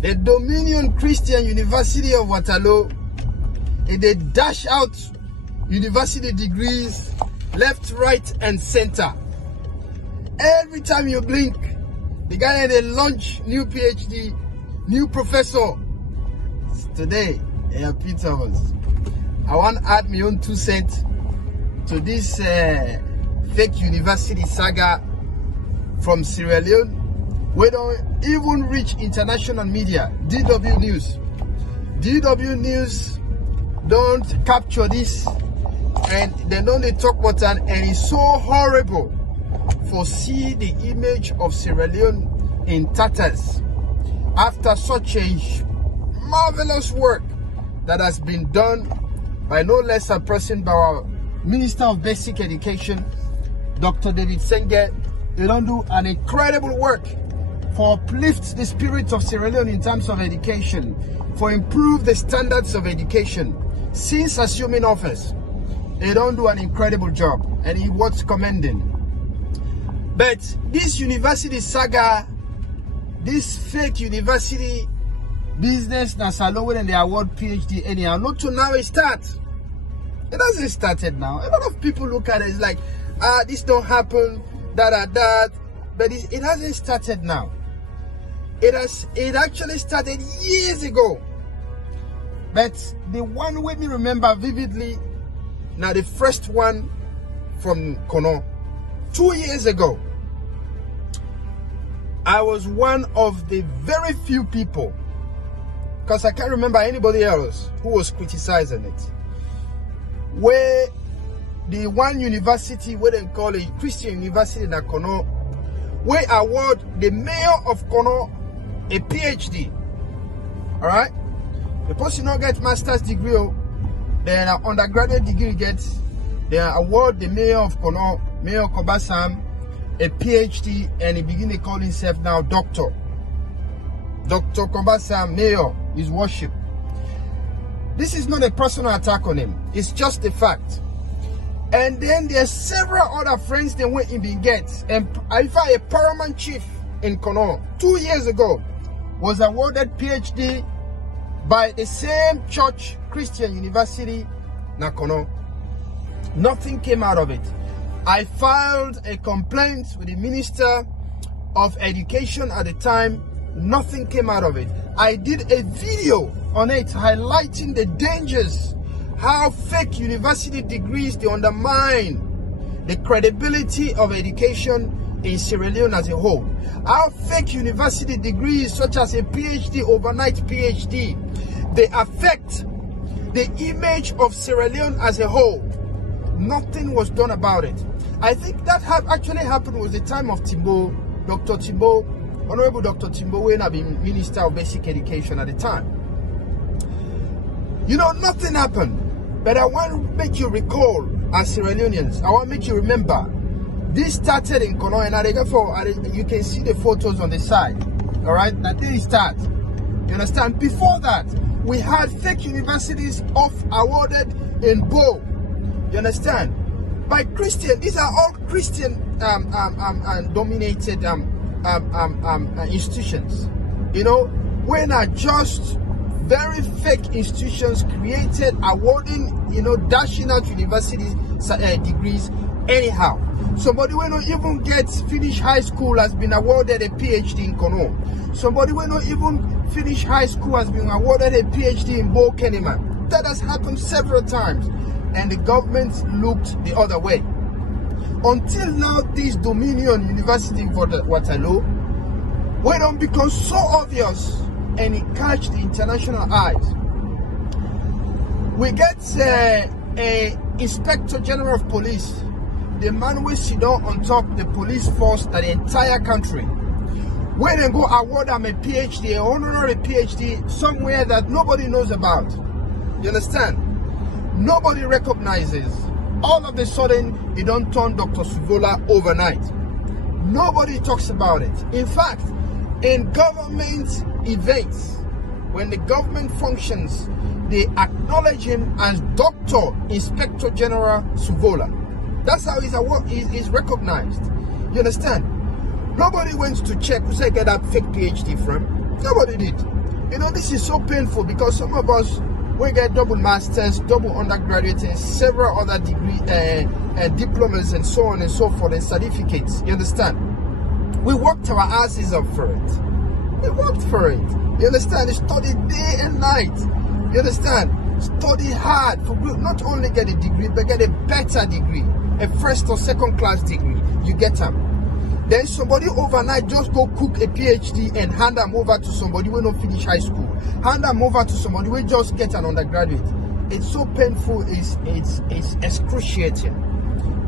The Dominion Christian University of Waterloo, they dash out university degrees left, right, and center. Every time you blink, the guy they launch new PhD, new professor. Today, Aiah P Thomas. I want to add my own 2 cents to this fake university saga from Sierra Leone. We don't even reach international media. DW News don't capture this, and they don't talk about it, and it's so horrible for see the image of Sierra Leone in tatters after such a marvelous work that has been done by no less a person by our Minister of Basic Education, Dr. David Senge. They don't do an incredible work for uplift the spirit of Sierra Leone in terms of education, for improve the standards of education. Since assuming office, they don't do an incredible job, and he was commending. But this university saga, this fake university business that's allowed and they award PhD anyhow, not to now it starts. It hasn't started now. A lot of people look at it as like, this don't happen, that. But it hasn't started now. It actually started years ago. But the one with me remember vividly, now the first one from Kono, 2 years ago, I was one of the very few people, because I can't remember anybody else who was criticizing it, where the one university, where they call it Christian University in Kono, where award the mayor of Kono a PhD. All right, the person not get master's degree, then an undergraduate degree gets. They award the mayor of Kono, Mayor Kobasam, a PhD, and he begin to call himself now Dr. Kobasam, Mayor, his worship. This is not a personal attack on him. It's just a fact. And then there's several other friends they went in the get. And I found a paramount chief in Kono 2 years ago was awarded PhD by the same church, Christian University, Nakono. Nothing came out of it. I filed a complaint with the Minister of Education at the time. Nothing came out of it. I did a video on it highlighting the dangers, how fake university degrees, they undermine the credibility of education in Sierra Leone as a whole. How fake university degrees such as a PhD, overnight PhD, they affect the image of Sierra Leone as a whole. Nothing was done about it. I think that actually happened was the time of Timbo, Dr. Timbo, Honorable Dr. Timbo, when I been Minister of Basic Education at the time. You know, nothing happened. But I want to make you recall, as Sierra Leoneans, I want to make you remember, this started in Kono, and you can see the photos on the side. All right, that didn't start. You understand? Before that, we had fake universities awarded in Bo. You understand? By Christian, these are all Christian dominated institutions. You know, we're not just very fake institutions created, awarding, you know, dashing out universities degrees anyhow. Somebody will not even finish high school has been awarded a PhD in Kono. Somebody will not even finish high school has been awarded a PhD in Bo Kenema. That has happened several times, and the government looked the other way. Until now, this Dominion University in Waterloo, where don't become so obvious and it catch the international eyes. We get a Inspector General of Police, the man will sit down on top the police force of the entire country, where they go award them a PhD, an honorary PhD, somewhere that nobody knows about. You understand? Nobody recognizes. All of a sudden, they don't turn Dr. Suvola overnight. Nobody talks about it. In fact, in government events, when the government functions, they acknowledge him as Dr. Inspector General Suvola. That's how he's recognized. You understand? Nobody went to check who said get that fake PhD from. Nobody did. You know, this is so painful because some of us, we get double masters, double undergraduate, and several other degree, diplomas, and so on and so forth, and certificates. You understand? We worked our asses up for it. We worked for it. You understand? They studied day and night. You understand? Study hard for not only get a degree, but get a better degree, a first or second class degree. You get them. Then somebody overnight just go cook a PhD and hand them over to somebody who don't finish high school. Hand them over to somebody who just get an undergraduate. It's so painful. It's excruciating.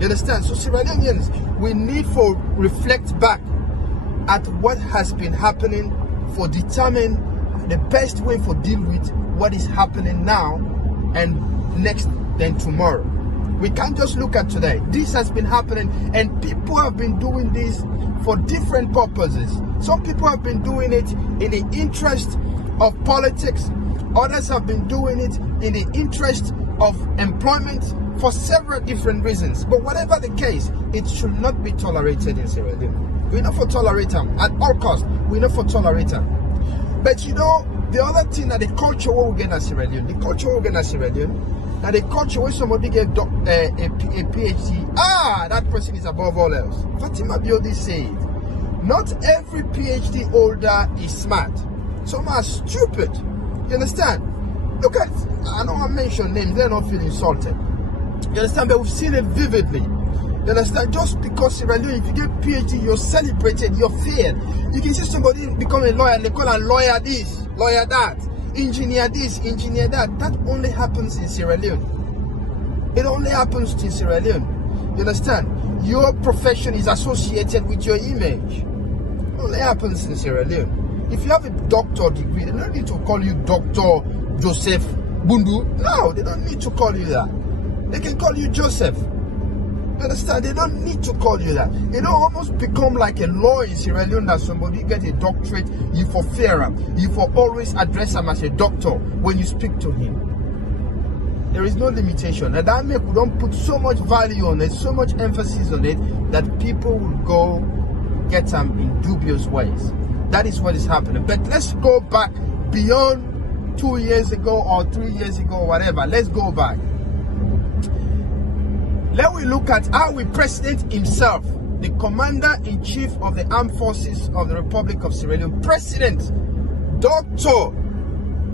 You understand? So Sierra Leoneans, we need to reflect back at what has been happening for determine the best way for deal with what is happening now and next then tomorrow. We can't just look at today. This has been happening and people have been doing this for different purposes. Some people have been doing it in the interest of politics. Others have been doing it in the interest of employment for several different reasons. But whatever the case, it should not be tolerated in Sierra Leone. We're not for tolerate them at all costs. We're not for tolerate them. But you know, the other thing that the culture will get at Sierra Leone, that the culture where somebody get a PhD, that person is above all else. Fatima Biodi said, not every PhD holder is smart. Some are stupid. You understand? Look at, I don't want to mention names, they're not feeling insulted. You understand? But we've seen it vividly. You understand? Just because Sierra Leone, if you get PhD, you're celebrated, you're feared. You can see somebody become a lawyer and they call a lawyer this, lawyer that, engineer this, engineer that. That only happens in Sierra Leone. It only happens in Sierra Leone. You understand? Your profession is associated with your image. It only happens in Sierra Leone. If you have a doctor degree, they don't need to call you Dr. Joseph Bundu. No, they don't need to call you that. They can call you Joseph. You understand? They don't need to call you that. It don't almost become like a law in Sierra Leone that somebody get a doctorate, you for fear him. You for always address him as a doctor when you speak to him. There is no limitation. And that make we don't put so much value on it, so much emphasis on it, that people will go get them in dubious ways. That is what is happening. But let's go back beyond 2 years ago or 3 years ago or whatever. Let's go back. Let we look at how the president himself, the commander-in-chief of the armed forces of the Republic of Sierra Leone, President Dr.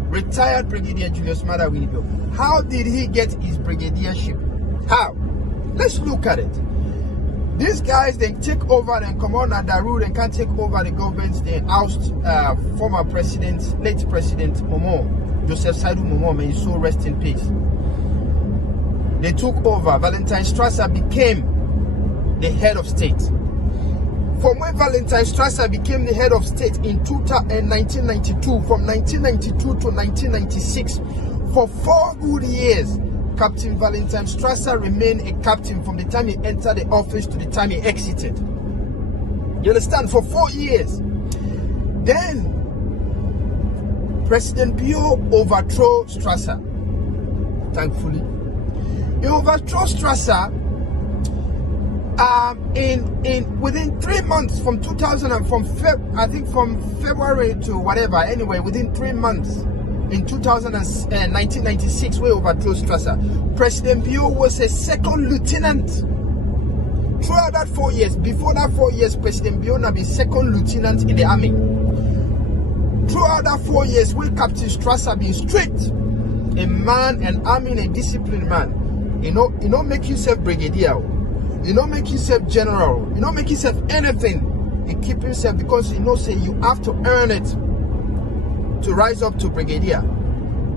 retired Brigadier Julius Maada Bio, how did he get his brigadiership? How? Let's look at it. These guys, they take over and come on at the route and can't take over the government. They oust former president, late President Momo, Joseph Saidu Momo, may his soul rest in peace. They took over. Valentine Strasser became the head of state. From when Valentine Strasser became the head of state in 1992, from 1992 to 1996, for 4 good years, Captain Valentine Strasser remained a captain from the time he entered the office to the time he exited. You understand? For 4 years. Then, President Bio overthrew Strasser. Thankfully. He overthrew Strasser within 3 months from 2000 and from February to whatever. Anyway, within 3 months. In 1996, we overthrew Strasser. President Bio was a second lieutenant. Throughout that 4 years, before that 4 years, President Bio had been second lieutenant in the army. Throughout that 4 years, we Captain Strasser been strict, a man, an army, and a disciplined man. You know, make yourself brigadier. You don't make yourself general. You don't make yourself anything. You keep yourself because you know, say you have to earn it to rise up to brigadier.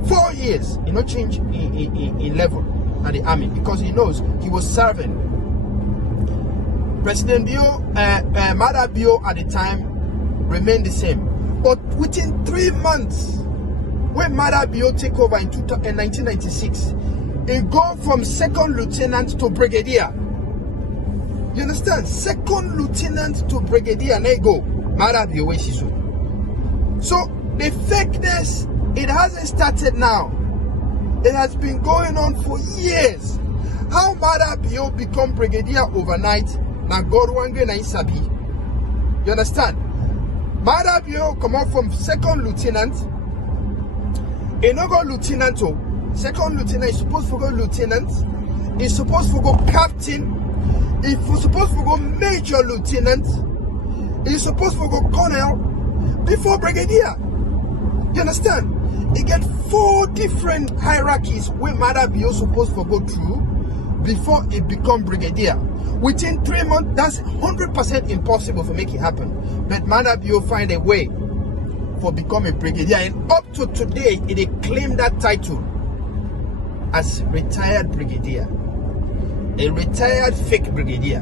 4 years, he no change in level at the army because he knows he was serving. President Bio, Maada Bio at the time remained the same. But within 3 months, when Maada Bio take over in 1996, he go from second lieutenant to brigadier. You understand? Second lieutenant to brigadier, and they go Maada Bio where she so. So the fakeness, it hasn't started now. It has been going on for years. How Maada Bio become brigadier overnight? Now God wange na isabi. You understand? Maada Bio come out from second lieutenant He no go lieutenant. Second lieutenant is supposed to go lieutenant. He's supposed to go captain. He's supposed to go major lieutenant. He's supposed to go colonel before brigadier. You understand? He get 4 different hierarchies where Maada Bio supposed to go through before it become brigadier. Within 3 months, that's 100% impossible to make it happen. But Maada Bio find a way for become a brigadier, and up to today, he claimed that title as retired brigadier, a retired fake brigadier.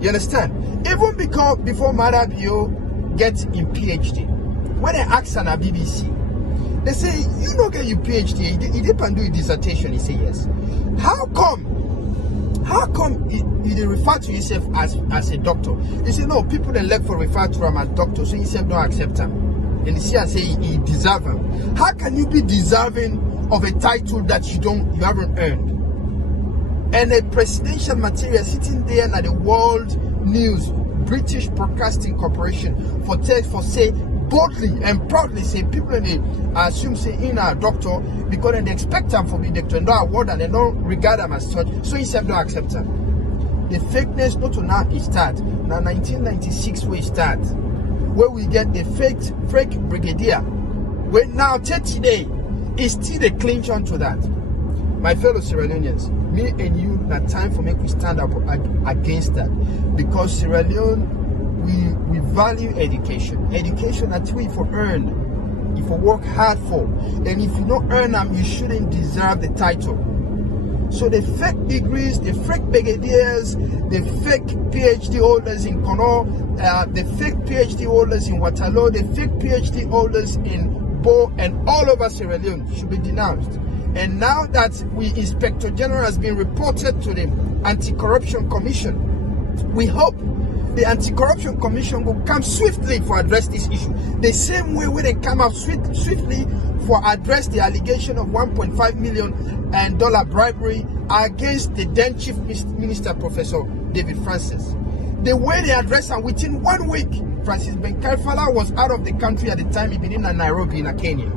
You understand? Even because before Maada Bio gets in PhD, when they asked on a BBC, they say, you don't get your PhD, he didn't do a dissertation. He said yes. How come he refer to himself as a doctor? He said no, people that left for refer to him as doctor, so he said don't accept him. And he say he deserve him. How can you be deserving of a title that you haven't earned? And a presidential material sitting there at the World News, British Broadcasting Corporation, for say boldly and proudly say people and they assume say in a doctor because they expect him for the doctor and don't award and they don't regard him as such, so he said don't accept him. The fakeness not to now it start. Now 1996 we start, where we get the fake brigadier. When now 30 days is still a clinch on to that. My fellow Sierra Leoneans, me and you, that time for make we stand up against that, because Sierra Leone, we value education. Education that we for earn, if you work hard for, and if you don't earn them, you shouldn't deserve the title. So the fake degrees, the fake brigadiers, the fake PhD holders in Kono, the fake PhD holders in Waterloo, the fake PhD holders in Bo and all over Sierra Leone should be denounced. And now that Inspector General has been reported to the Anti-Corruption Commission, we hope the Anti-Corruption Commission will come swiftly for address this issue. The same way they come out swiftly for address the allegation of $1.5 million bribery against the then Chief Minister, Professor David Francis. The way they address him, within 1 week, Francis Benkaifala was out of the country at the time. He'd been in Nairobi in Kenya.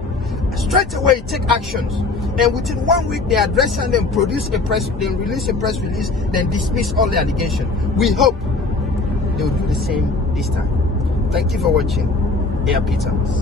Straight away, he take actions. And within 1 week, they address and then release a press release, then dismiss all the allegations. We hope they will do the same this time. Thank you for watching. Aiah P Thomas.